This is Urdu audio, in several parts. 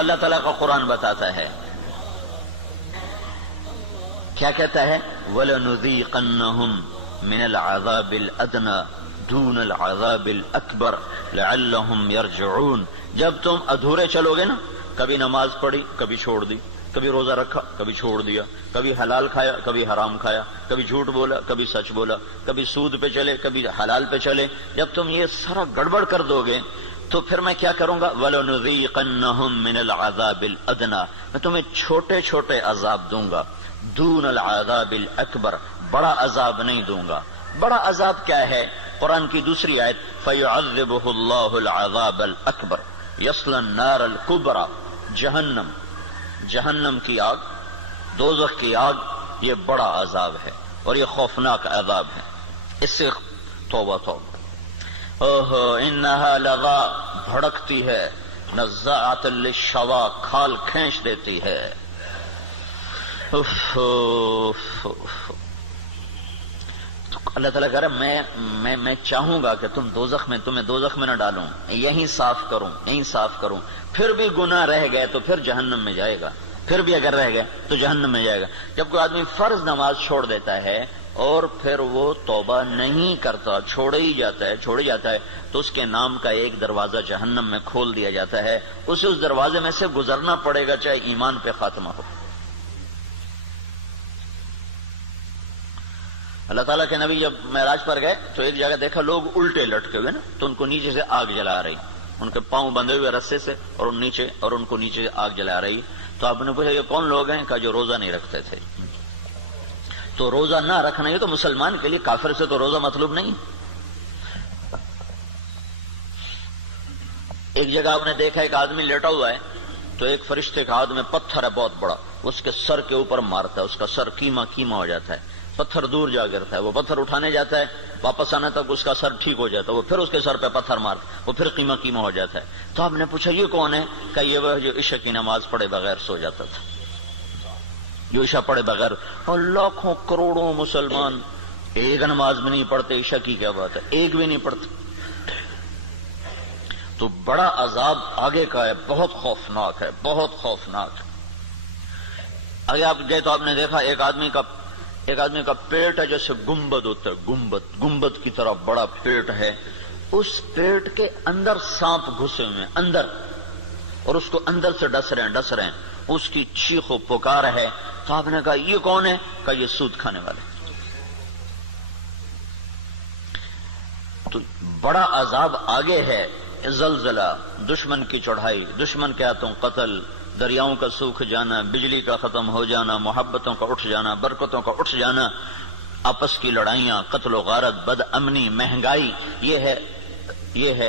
اللہ تعالیٰ کا قرآن بتاتا ہے، کیا کہتا ہے؟ وَلَنُذِيقَنَّهُمْ مِنَ الْعَذَابِ الْأَدْنَى دُونَ الْعَذَابِ الْأَكْبَرِ لَعَلَّهُمْ يَرْجِعُونَ۔ جب تم ادھورے چلو گے نا، کبھی نماز پڑھی کبھی چھوڑ دی، کبھی روزہ رکھا کبھی چھوڑ دیا، کبھی حلال کھایا کبھی حرام کھایا، کبھی جھوٹ بولا کبھی سچ بولا، کبھی سود پہ چلے کبھی حلال پہ چلے، جب تم یہ سارا گڑبڑ کر دو گے تو پھر میں کیا کروں گا؟ وَلَنُذِيقَنَّهُمْ مِنَ الْعَذَابِ الْأَدْنَى، میں تمہیں چھوٹے چھوٹے عذاب دوں گا، دون العذاب الاکبر، بڑا عذاب نہیں دوں گا۔ بڑا عذاب کیا ہے؟ قرآن کی دوسری آیت فَيُعَذِّبُهُ اللَّهُ الْعَذَابَ الْأَكْبَرَ يَصْلَى النَّارَ الْكُبْرَى، جہنم کی آگ، دوزخ کی آگ، یہ بڑا عذاب ہے اور یہ خوفناک عذاب ہے۔ اس سے توبہ توبہ۔ اوہو انہا لغا، بھڑکتی ہے، نزاعۃ للشوا، کھال کھینچ دیتی ہے۔ اللہ تعالیٰ کہہ رہا ہے میں چاہوں گا کہ تمہیں دوزخ میں نہ ڈالوں، یہیں صاف کروں، پھر بھی گناہ رہ گئے تو پھر جہنم میں جائے گا، پھر بھی اگر رہ گئے تو جہنم میں جائے گا۔ جب کوئی آدمی فرض نماز چھوڑ دیتا ہے اور پھر وہ توبہ نہیں کرتا، چھوڑی جاتا ہے تو اس کے نام کا ایک دروازہ جہنم میں کھول دیا جاتا ہے، اسے اس دروازے میں سے گزرنا پڑے گا چاہے ایمان پہ خاتمہ ہو۔ اللہ تعالیٰ کے نبی جب معراج پر گئے تو ایک جگہ دیکھا لوگ الٹے لٹکے ہوئے نا، تو ان کو نیچے سے آگ جلا رہی، ان کے پاؤں بندھے ہوئے رسے سے اور ان کو نیچے آگ جلا رہی۔ تو آپ نے پوچھا یہ کون لوگ ہیں؟ کہا جو روزہ نہیں رکھتے تھے۔ تو روزہ نہ رکھنا یہ تو مسلمان کے لیے، کافر سے تو روزہ مطلوب نہیں۔ ایک جگہ آپ نے دیکھا ایک آدمی لیٹا ہوا ہے تو ایک فرشتے کا ہاتھ میں پتھر ہے بہت بڑا، اس کے سر کے اوپر مارتا ہے، اس کا سر کیما ہو جاتا ہے، پتھر دور جا گرتا ہے، وہ پتھر اٹھانے جاتا ہے، واپس آنے تک اس کا سر ٹھیک ہو جاتا ہے، وہ پھر اس کے سر پہ پتھر مارتا ہے، وہ پھر قیمہ ہو جاتا ہے۔ تو آپ نے پوچھا یہ کون ہے؟ کہ یہ وہ جو عشاء کی نماز پڑھے بغیر سو جاتا تھا، جو عشاء پڑھے بغیر۔ اور لاکھوں کروڑوں مسلمان ایک نماز بھی نہیں پڑھتے، عشاء کی کیا بات ہے، ایک بھی نہیں پڑھتے۔ تو بڑا عذاب آگے کا ہے، بہت خوفناک ہے، بہت خوفناک ہے۔ آگے آپ گئے تو آپ نے دیکھا ایک آدمی کا پیٹ ہے جیسے گنبد ہوتا ہے، گنبد کی طرح بڑا پیٹ ہے، اس پیٹ کے اندر سانپ گھسے ہوئے ہیں اندر، اور اس کو اندر سے ڈس رہے ہیں، اس کی چیخ و پکار ہے۔ تو آپ نے کہا یہ کون ہے؟ کہا یہ سود کھانے والے۔ تو بڑا عذاب آگے ہے، زلزلہ، دشمن کی چڑھائی، دشمن کے ہاتھوں قتل، دریاؤں کا سوکھ جانا، بجلی کا ختم ہو جانا، محبتوں کا اٹھ جانا، برکتوں کا اٹھ جانا، آپس کی لڑائیاں، قتل و غارت، بد امنی، مہنگائی، یہ ہے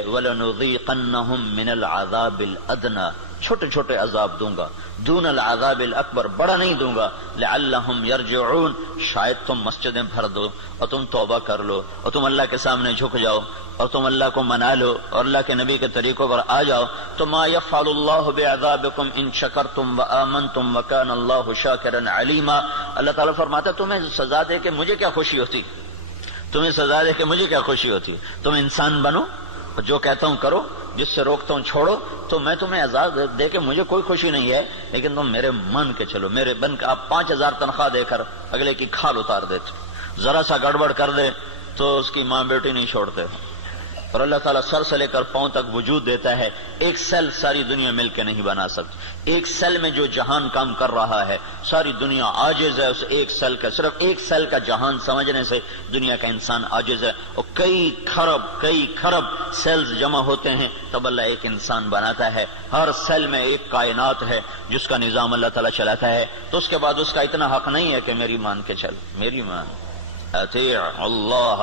وَلَنُذِيقَنَّهُمْ مِنَ الْعَذَابِ الْأَدْنَى، چھوٹے چھوٹے عذاب دوں گا، دون العذاب الاکبر، بڑا نہیں دوں گا، لعلہم یرجعون، شاید تم مسجدیں بھر دو اور تم توبہ کر لو اور تم اللہ کے سامنے جھک جاؤ اور تم اللہ کو منا لو اور اللہ کے نبی کے طریقوں پر آ جاؤ تو ما یفعل اللہ بعذابکم ان شکرتم وآمنتم وکان اللہ شاکرا علیما۔ اللہ تعالیٰ فرماتا ہے تمہیں سزا دے کے مجھے کیا خوشی ہوتی، تمہیں سزا دے کے مجھے کیا خوشی ہوتی، تم انسان بنو، جو کہتا ہوں کرو، جس سے روکتا ہوں چھوڑو، تو میں تمہیں عذاب دے کے مجھے کوئی خوشی نہیں ہے، لیکن تم میرے مان کے چلو، میرے بن کے۔ آپ 5000 تنخواہ دے کر اگلے کی کھال اتار دیتے، ذرا سا گڑبڑ کر دے تو اس کی ماں بیٹی نہیں چھوڑتے، اور اللہ تعالیٰ سر سے لے کر پاؤں تک وجود دیتا ہے، ایک سیل ساری دنیا مل کے نہیں بنا سکتی، ایک سیل میں جو جہان کام کر رہا ہے ساری دنیا عاجز ہے اس ایک سیل کا، صرف ایک سیل کا جہان سمجھنے سے دنیا کا انسان عاجز ہے، اور کئی کھرب سیلز جمع ہوتے ہیں تب اللہ ایک انسان بناتا ہے، ہر سیل میں ایک کائنات ہے جس کا نظام اللہ تعالیٰ چلاتا ہے، تو اس کے بعد اس کا اتنا حق نہیں ہے کہ میری مان کے چل، میری مان، اطیع اللہ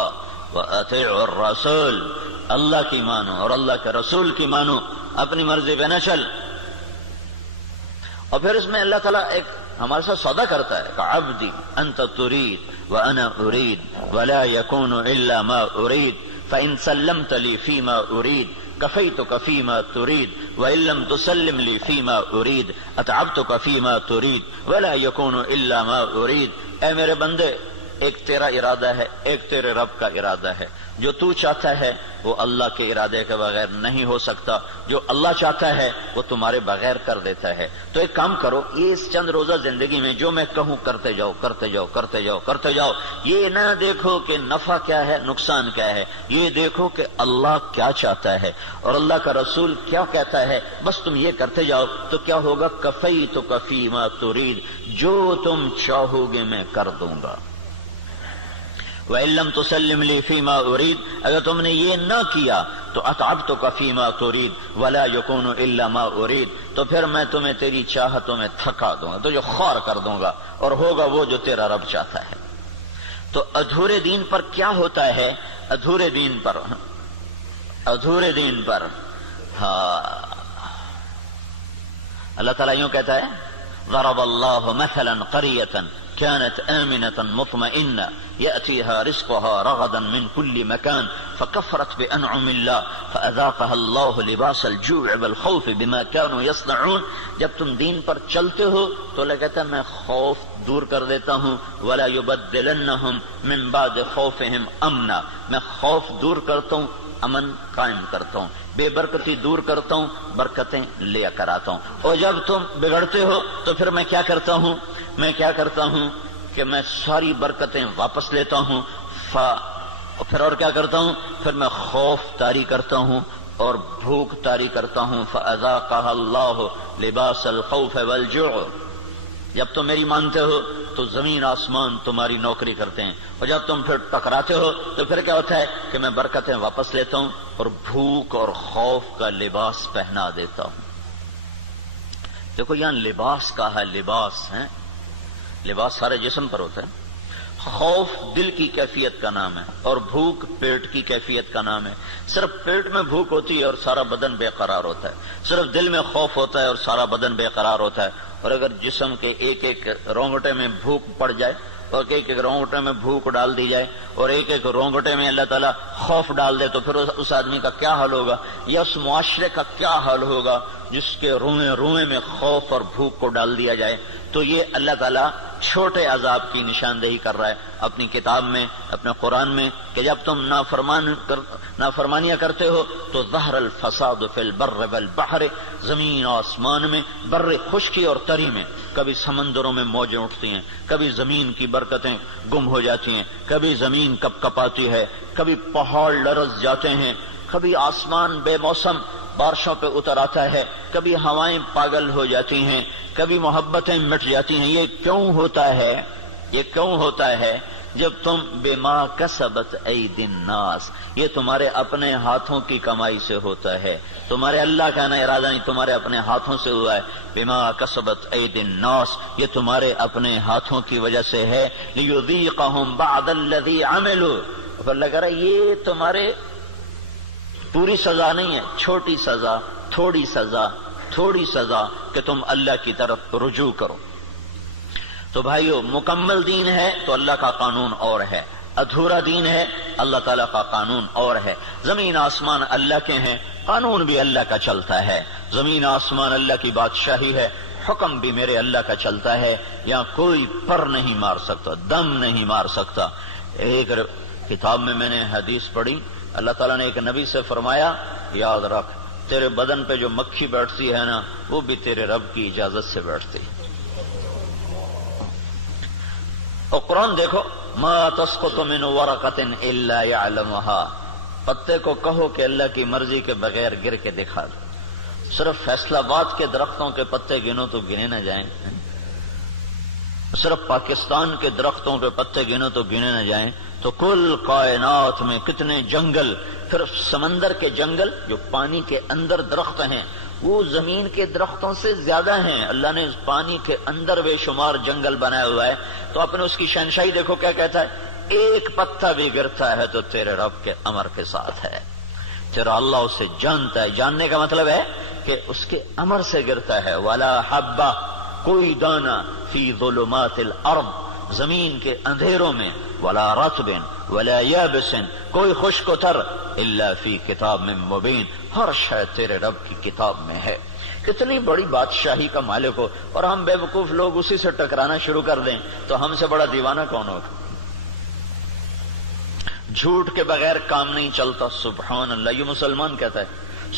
وَأَطِيعُ الرَّسُولَ، اللہ کی مانو اور اللہ کے رسول کی مانو، اپنی مرضی پہ نہ چل۔ اور پھر اس میں اللہ تعالیٰ ایک ہمارے ساتھ سودا کرتا ہے کہ عبدی انت ترید وانا ارید ولا يكون الا ما ارید فان سلمت لي فيما ارید كفيتك فيما تريد وان لم تسلم لي فيما ارید اتعبتك فيما تريد ولا يكون الا ما ارید۔ اے میرے بندے ایک تیرا ارادہ ہے، ایک تیرے رب کا ارادہ ہے۔ جو تو چاہتا ہے وہ اللہ کے ارادے کے بغیر نہیں ہو سکتا، جو اللہ چاہتا ہے وہ تمہارے بغیر کر دیتا ہے۔ تو ایک کام کرو، یہ اس چند روزہ زندگی میں جو میں کہوں کرتے جاؤ کرتے جاؤ کرتے جاؤ کرتے جاؤ۔ یہ نہ دیکھو کہ نفع کیا ہے نقصان کیا ہے، یہ دیکھو کہ اللہ کیا چاہتا ہے اور اللہ کا رسول کیا کہتا ہے، بس تم یہ کرتے جاؤ تو کیا ہوگا؟ کفیتک فیما ترید، جو تم چاہو گے میں کر دوں گا۔ وَإِن لَّمْ تُسَلِّمْ لِي فِي مَا أُرِيدُ، اگر تم نے یہ نہ کیا تو أَتْعَبْتُكَ فِي مَا تُرِيدُ وَلَا يَكُونُ إِلَّا مَا أُرِيدُ، تو پھر میں تمہیں تیری چاہتوں میں تھکا دوں گا، تو جو خوار کر دوں گا اور ہوگا وہ جو تیرا رب چاہتا ہے۔ تو ادھورے دین پر کیا ہوتا ہے؟ ادھورے دین پر ہاں اللہ تعالیٰ یوں کہتا ہے، ضرب اللہ مثلا قریة كانت آمنة مطمئنة يأتيها رزقها رغدا من كل مكان فكفرت بأنعم الله فأذاقها الله لباس الجوع والخوف بما كانوا يصنعون۔ جب تم دین پر چلتے ہو تو اللہ کہتا ہے میں خوف دور کر دیتا ہوں، ولا يبدلنهم من بعد خوفهم امنا، میں خوف دور کرتا ہوں، امن قائم کرتا ہوں، بے برکتی دور کرتا ہوں، برکتیں لے کر آتا ہوں۔ اور جب تم بگڑتے ہو تو پھر میں کیا کرتا ہوں کہ میں ساری برکتیں واپس لیتا ہوں، پھر اور کیا کرتا ہوں؟ پھر میں خوف طاری کرتا ہوں اور بھوک طاری کرتا ہوں۔ فَأَذَاقَهَا اللَّهُ لِبَاسَ الْخَوْفِ وَالْجُوعِ، جب تم میری مانتے ہو تو زمین آسمان تمہاری نوکری کرتے ہیں، اور جب تم پھر ٹکراتے ہو تو پھر کیا ہوتا ہے کہ میں برکتیں واپس لیتا ہوں اور بھوک اور خوف کا لباس پہنا دیتا ہوں۔ دیکھو یہاں لباس کا ہے، لباس ہے، لباس سارے جسم پر ہوتا ہے۔ خوف دل کی کیفیت کا نام ہے اور بھوک پیٹ کی کیفیت کا نام ہے۔ صرف پیٹ میں بھوک ہوتی ہے اور سارا بدن بے قرار ہوتا ہے، صرف دل میں خوف ہوتا ہے اور سارا بدن بے قرار ہوتا ہے۔ اور اگر جسم کے ایک ایک رونگٹے میں بھوک پڑ جائے اور ایک ایک رونگٹے میں بھوک ڈال دی جائے اور ایک ایک رونگٹے میں اللہ تعالیٰ خوف ڈال دے تو پھر اس آدمی کا کیا حال ہوگا، یا اس معاشرے کا کیا حال ہوگا جس کے روئیں روئیں میں خوف اور بھوک کو ڈال دیا جائے۔ تو یہ اللہ تعالیٰ چھوٹے عذاب کی نشاندہی کر رہا ہے اپنی کتاب میں، اپنے قرآن میں، کہ جب تم نافرمانیاں کرتے ہو تو ظہر الفساد فی البر والبحر، زمین آسمان میں، بر خشکی اور تری میں، کبھی سمندروں میں موجیں اٹھتی ہیں، کبھی زمین کی برکتیں گم ہو جاتی ہیں، کبھی زمین کپ کپاتی ہے، کبھی پہاڑ لرز جاتے ہیں، کبھی آسمان بے موسم بارشوں پہ اتر آتا ہے، کبھی ہوائیں پاگل ہو جاتی ہیں، کبھی محبتیں مٹ جاتی ہیں۔ یہ کیوں ہوتا ہے؟ جب تم بما کسبت ایدی الناس، یہ تمہارے اپنے ہاتھوں کی کمائی سے ہوتا ہے، تمہارے اللہ کا نہ ارادہ نہیں، تمہارے اپنے ہاتھوں سے ہوا ہے۔ بما کسبت ایدی الناس، یہ تمہارے اپنے ہاتھوں کی وجہ سے ہے۔ لیذیقہم بعد الذی عملوا، پھر لگ رہا ہے یہ تمہارے پوری سزا نہیں ہے، چھوٹی سزا، تھوڑی سزا کہ تم اللہ کی طرف رجوع کرو۔ تو بھائیو، مکمل دین ہے تو اللہ کا قانون اور ہے، ادھورا دین ہے اللہ تعالیٰ کا قانون اور ہے۔ زمین آسمان اللہ کے ہیں، قانون بھی اللہ کا چلتا ہے۔ زمین آسمان اللہ کی بادشاہی ہے، حکم بھی میرے اللہ کا چلتا ہے۔ یہاں کوئی پر نہیں مار سکتا، دم نہیں مار سکتا۔ ایک کتاب میں نے حدیث پڑھی، اللہ تعالیٰ نے ایک نبی سے فرمایا، یاد رکھ تیرے بدن پہ جو مکھی بیٹھتی ہے نا، وہ بھی تیرے رب کی اجازت سے بیٹھتی۔ اور قرآن دیکھو، ما تسقط من ورقۃ الا يعلمها، پتے کو کہو کہ اللہ کی مرضی کے بغیر گر کے دکھا دو۔ صرف فیصل آباد کے درختوں کے پتے گنو تو گنے نہ جائیں، صرف پاکستان کے درختوں کے پتے گنو تو گنے نہ جائیں، تو کل کائنات میں کتنے جنگل، پھر سمندر کے جنگل جو پانی کے اندر درخت ہیں وہ زمین کے درختوں سے زیادہ ہیں۔ اللہ نے پانی کے اندر بے شمار جنگل بنایا ہوا ہے، تو آپ نے اس کی شہنشاہی دیکھو کیا کہتا ہے، ایک پتا بھی گرتا ہے تو تیرے رب کے امر کے ساتھ ہے، تیرا اللہ اسے جانتا ہے۔ جاننے کا مطلب ہے کہ اس کے امر سے گرتا ہے۔ ولا حبہ، کوئی دانہ، فی ظلمات الارض، زمین کے اندھیروں میں، ولا رطب ولا یابس، کوئی خشک و تر، الا فی کتاب مبین، ہر شے تیرے رب کی کتاب میں ہے۔ کتنی بڑی بادشاہی کا مالک ہو، اور ہم بے وقوف لوگ اسی سے ٹکرانا شروع کر دیں تو ہم سے بڑا دیوانہ کون ہوگا؟ جھوٹ کے بغیر کام نہیں چلتا. سبحان اللہ، یہ مسلمان کہتا ہے.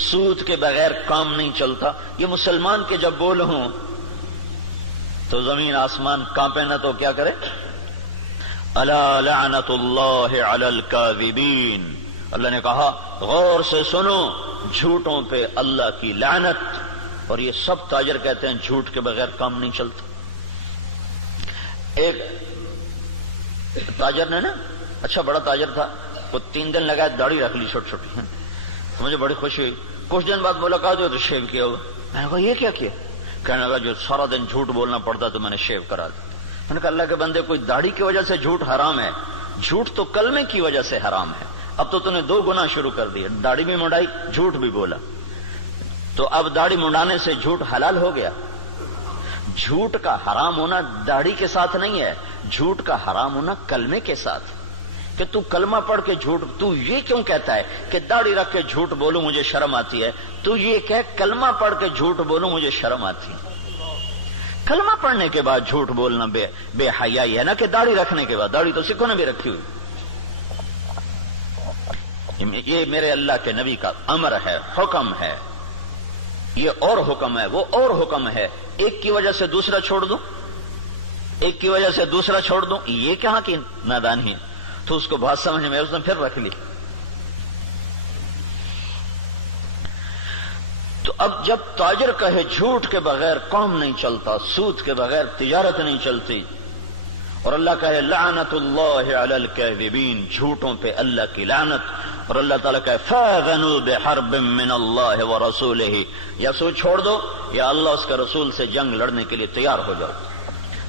سود کے بغیر کام نہیں چلتا، یہ مسلمان کے جب بول ہوں تو زمین آسمان کانپے نہ تو کیا کرے. الا لعنت اللہ علی الکاذبین، اللہ نے کہا غور سے سنو، جھوٹوں پہ اللہ کی لعنت. اور یہ سب تاجر کہتے ہیں جھوٹ کے بغیر کام نہیں چلتا. ایک تاجر نے نا، اچھا بڑا تاجر تھا، وہ 3 دن لگائے داڑھی رکھ لی چھوٹی چھوٹی. مجھے بڑی خوشی ہوئی. کچھ دن بعد ملاقات ہوئی تو شیو کیا ہوا. میں نے کہا یہ کیا کیا؟ کہنے لگا جو سارا دن جھوٹ بولنا پڑتا تو میں نے شیو کرا دیا. میں نے کہا اللہ کے بندے، کوئی داڑھی کی وجہ سے جھوٹ حرام ہے؟ جھوٹ تو کلمے کی وجہ سے حرام ہے. اب تو نے 2 گناہ شروع کر دیے، داڑھی بھی منڈائی، جھوٹ بھی بولا. تو اب داڑھی منڈانے سے جھوٹ حلال ہو گیا. جھوٹ کا حرام ہونا داڑھی کے ساتھ نہیں ہے، جھوٹ کا حرام ہونا کلمے کے ساتھ. کہ تو کلمہ پڑھ کے جھوٹ، تو یہ کیوں کہتا ہے کہ داڑھی رکھ کے جھوٹ بولوں مجھے شرم آتی ہے؟ تو یہ کہ کلمہ پڑھ کے جھوٹ بولوں مجھے شرم آتی ہے. کلمہ پڑھنے کے بعد جھوٹ بولنا بے حیائی ہے، نہ کہ داڑھی رکھنے کے بعد. داڑھی تو سکھوں نے بھی رکھی ہوئی. یہ میرے اللہ کے نبی کا امر ہے، حکم ہے. یہ اور حکم ہے، وہ اور حکم ہے. ایک کی وجہ سے دوسرا چھوڑ دوں، ایک کی وجہ سے دوسرا چھوڑ دوں، یہ کہاں کی نادانی ہے؟ تو اس کو بات سمجھ میں اس نے پھر رکھ لی. تو اب جب تاجر کہے جھوٹ کے بغیر کام نہیں چلتا، سود کے بغیر تجارت نہیں چلتی، اور اللہ کہے لعنت اللہ علی الکاذبین، جھوٹوں پہ اللہ کی لعنت، اور اللہ تعالیٰ کہے فاذنوا بحرب من اللہ ورسولہ، یا سود چھوڑ دو یا اللہ اس کے رسول سے جنگ لڑنے کے لیے تیار ہو جاؤ.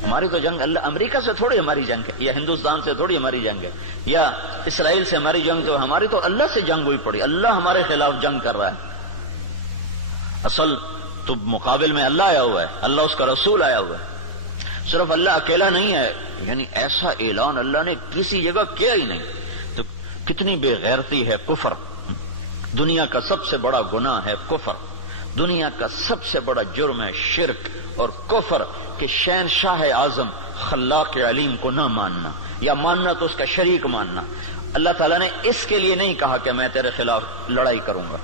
ہماری تو جنگ اللہ امریکہ سے تھوڑی ہماری جنگ ہے، یا ہندوستان سے تھوڑی ہماری جنگ ہے، یا اسرائیل سے ہماری جنگ. تو ہماری تو اللہ سے جنگ ہوئی پڑی، اللہ ہمارے خلاف جنگ کر رہا ہے. اصل تو مقابل میں اللہ آیا ہوا ہے، اللہ اس کا رسول آیا ہوا ہے. صرف اللہ اکیلا نہیں ہے، یعنی ایسا اعلان اللہ نے کسی جگہ کیا ہی نہیں. تو کتنی بے غیرتی ہے کفر. دنیا کا سب سے بڑا گناہ ہے کفر. دنیا کا سب سے بڑا جرم ہے شرک اور کفر، کہ شہنشاہ اعظم خلاق علیم کو نہ ماننا، یا ماننا تو اس کا شریک ماننا. اللہ تعالیٰ نے اس کے لیے نہیں کہا کہ میں تیرے خلاف لڑائی کروں گا.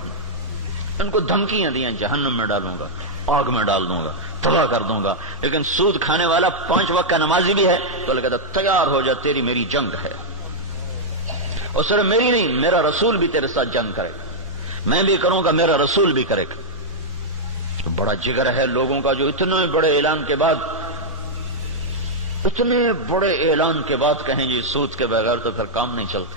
ان کو دھمکیاں دیں جہنم میں ڈالوں گا، آگ میں ڈال دوں گا، تباہ کر دوں گا. لیکن سود کھانے والا 5 وقت کا نمازی بھی ہے تو اللہ کہتا تیار ہو جا، تیری میری جنگ ہے. اور صرف میری نہیں، میرا رسول بھی تیرے ساتھ جنگ کرے گا. میں بھی کروں گا، میرا رسول بھی کرے گا. تو بڑا جگر ہے لوگوں کا جو اتنے بڑے اعلان کے بعد، اتنے بڑے اعلان کے بعد کہیں جی سود کے بغیر تو پھر کام نہیں چلتے.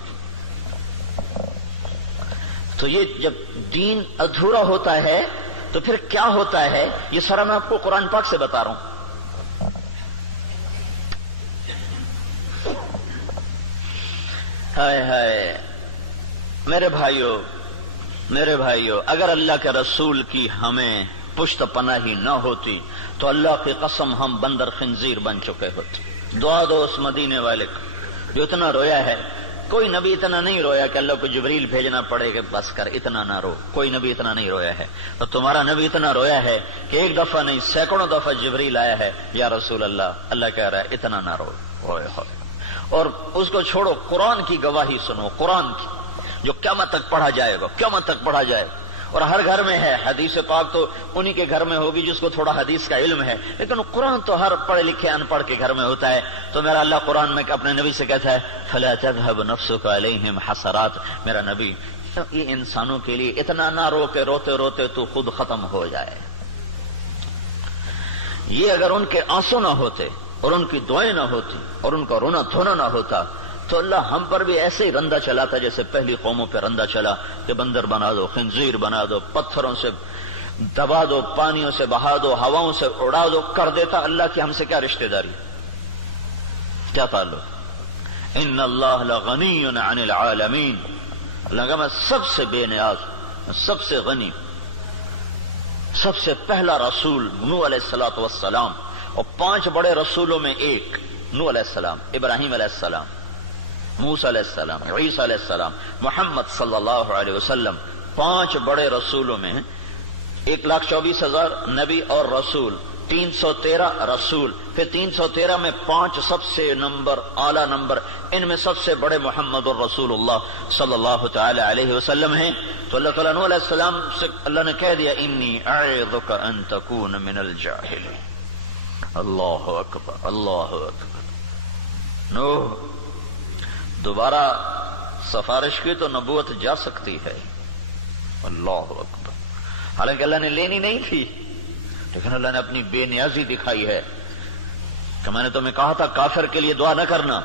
تو یہ جب دین ادھورا ہوتا ہے تو پھر کیا ہوتا ہے، یہ سارا میں آپ کو قرآن پاک سے بتا رہا ہوں. ہائے ہائے میرے بھائیو، اگر اللہ کے رسول کی ہمیں پشت پناہی نہ ہوتی تو اللہ کی قسم ہم بندر خنزیر بن چکے ہوتے. دعا دو اس مدینے والے کو جو اتنا رویا ہے. کوئی نبی اتنا نہیں رویا کہ اللہ کو جبریل بھیجنا پڑے کہ بس کر اتنا نہ رو. کوئی نبی اتنا نہیں رویا ہے. تو تمہارا نبی اتنا رویا ہے کہ ایک دفعہ نہیں سینکڑوں دفعہ جبریل آیا ہے، یا رسول اللہ کہہ رہا ہے اتنا نہ رو. اور اس کو چھوڑو، قرآن کی گواہی سنو، قرآن کی جو قیامت تک پڑھا جائے گا، قیامت تک پڑھا جائے گا. اور ہر گھر میں ہے. حدیث پاک تو انہی کے گھر میں ہوگی جس کو تھوڑا حدیث کا علم ہے، لیکن قرآن تو ہر پڑھے لکھے ان پڑھ کے گھر میں ہوتا ہے. تو میرا اللہ قرآن میں اپنے نبی سے کہتا ہے فَلَا تَذْهَبْ نَفْسُكَ عَلَيْهِمْ حَسَرَاتٍ، میرا نبی یہ انسانوں کے لیے اتنا نہ رو کہ روتے روتے تو خود ختم ہو جائے. یہ اگر ان کے آنسو نہ ہوتے اور ان کی دعائیں نہ ہوتی اور ان کا رونا دھونا نہ ہوتا تو اللہ ہم پر بھی ایسے ہی رندہ چلاتا جیسے پہلی قوموں پہ رندہ چلا کہ بندر بنا دو، خنزیر بنا دو، پتھروں سے دبا دو، پانیوں سے بہا دو، ہواؤں سے اڑا دو، کر دیتا. اللہ کی ہم سے کیا رشتہ داری، کیا تعلق؟ ان اللہ لغنی عن العالمین، اللہ کا میں سب سے بے نیاز، سب سے غنی. سب سے پہلا رسول نوح علیہ الصلوۃ والسلام، اور 5 بڑے رسولوں میں ایک نوح علیہ السلام، ابراہیم علیہ السلام، موسیٰ علیہ السلام، عیسیٰ علیہ السلام، محمد صلی اللہ علیہ وسلم. 5 بڑے رسولوں میں 1,24,000 نبی اور رسول، 313 رسول، پھر 313 میں 5 سب سے نمبر اعلیٰ نمبر، ان میں سب سے بڑے محمد الرسول اللہ صلی اللہ تعالی علیہ وسلم ہیں۔ تو اللہ تعالیٰ نوح علیہ السلام سے اللہ نے کہہ دیا انی اعظک ان تکون من الجاہلین۔ اللہ اکبر، اللہ اکبر۔ نوح دوبارہ سفارش کی تو نبوت جا سکتی ہے، اللہ اکبر، حالانکہ اللہ نے لینی نہیں تھی، لیکن اللہ نے اپنی بے نیازی دکھائی ہے کہ میں نے تمہیں کہا تھا کافر کے لیے دعا نہ کرنا،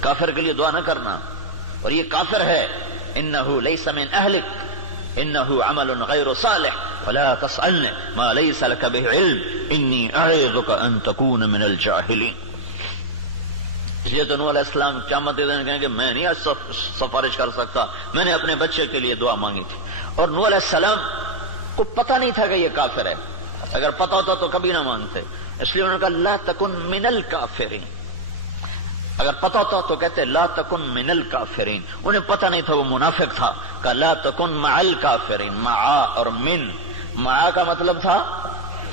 کافر کے لیے دعا نہ کرنا، اور یہ کافر ہے، انہ لیس من اہلک انہ عمل غیر صالح فلا تسألنی ما لیس لک به علم انی اعظک ان تکون من الجاہلین۔ اس لیے تو نوح علیہ السلام قیامت کے دن کہیں گے میں نہیں آج سفارش کر سکتا، میں نے اپنے بچے کے لیے دعا مانگی تھی، اور نوح علیہ السلام کو پتہ نہیں تھا کہ یہ کافر ہے، اگر پتہ ہوتا تو کبھی نہ مانگتے، اس لیے انہوں نے کہا لا تکن من الکافرین، اگر پتہ ہوتا تو کہتے لا تکن من الکافرین، انہیں پتہ نہیں تھا وہ منافق تھا، کہا لا تکن مع الکافرین، مع اور من، مع کا مطلب تھا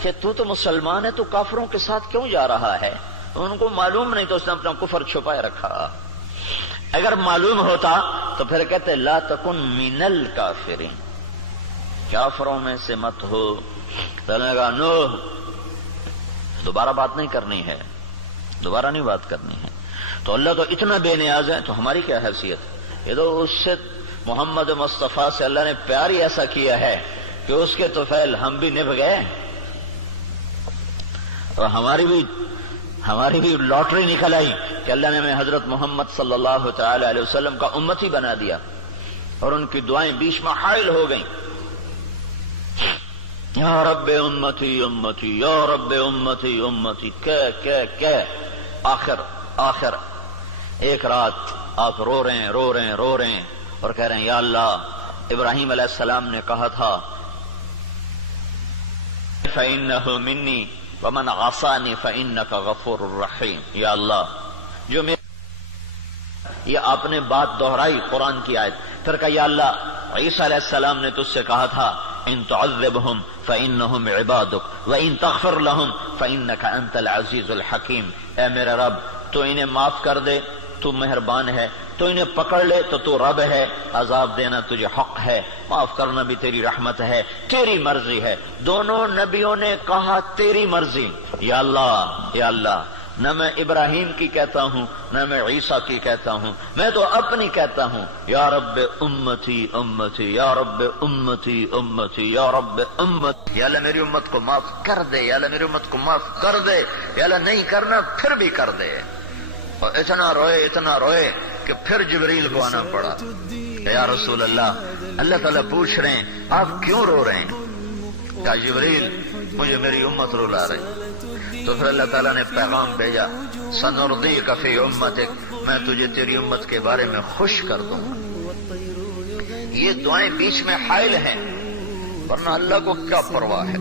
کہ تو مسلمان ہے تو کافروں کے ساتھ کیوں جا رہا ہے، ان کو معلوم نہیں تو اس نے اپنا کفر چھپائے رکھا، اگر معلوم ہوتا تو پھر کہتے لا تکن من الکافرین، کافروں میں سے مت ہو۔ تو نے کہا نوح دوبارہ بات نہیں کرنی ہے، دوبارہ نہیں بات کرنی ہے، تو اللہ تو اتنا بے نیاز ہے تو ہماری کیا حیثیت، یہ تو اس سے محمد مصطفیٰ سے اللہ نے پیار ہی ایسا کیا ہے کہ اس کے طفیل ہم بھی نبھ گئے، اور ہماری بھی لاٹری نکل آئی کہ اللہ نے ہمیں حضرت محمد صلی اللہ تعالی علیہ وسلم کا امتی بنا دیا، اور ان کی دعائیں بیچ میں حائل ہو گئیں، یا رب امتی امتی یا رب امتی امتی، آخر ایک رات آپ رو رہے ہیں اور کہہ رہے ہیں یا اللہ ابراہیم علیہ السلام نے کہا تھا فَإِنَّهُ مِنِّي وَمَنْ عَصَانِي فَإِنَّكَ غَفُورٌ رَحِيمٌ، یا اللہ جو یہ آپ نے بات دہرائی قرآن کی آیت، پھر کہا یا اللہ عیسیٰ علیہ السلام نے تجھ سے کہا تھا ان تعذبهم فإنهم عبادك وإن تغفر لهم فإنك أنت العزيز الحكيم، اے میرے رب تو انہیں معاف کر دے تو مہربان ہے، تو انہیں پکڑ لے تو رب ہے، عذاب دینا تجھے حق ہے، معاف کرنا بھی تیری رحمت ہے، تیری مرضی ہے۔ دونوں نبیوں نے کہا تیری مرضی، یا اللہ نہ میں ابراہیم کی کہتا ہوں نہ میں عیسیٰ کی کہتا ہوں، میں تو اپنی کہتا ہوں یا رب امتی امتی یا رب امتی امتی یا رب امتی، یا اللہ میری امت کو معاف کر دے، یا اللہ میری امت کو معاف کر دے، یا اللہ نہیں کرنا پھر بھی کر دے، اور اتنا روئے کہ پھر جبریل کو آنا پڑا، یا رسول اللہ تعالیٰ پوچھ رہے ہیں آپ کیوں رو رہے ہیں، کہا جبریل مجھے میری امت رلا رہی، تو پھر اللہ تعالیٰ نے پیغام بھیجا سنردیک فی امتک، میں تجھے تیری امت کے بارے میں خوش کر دوں گا۔ یہ دعائیں بیچ میں حائل ہیں، ورنہ اللہ کو کیا پرواہ ہے۔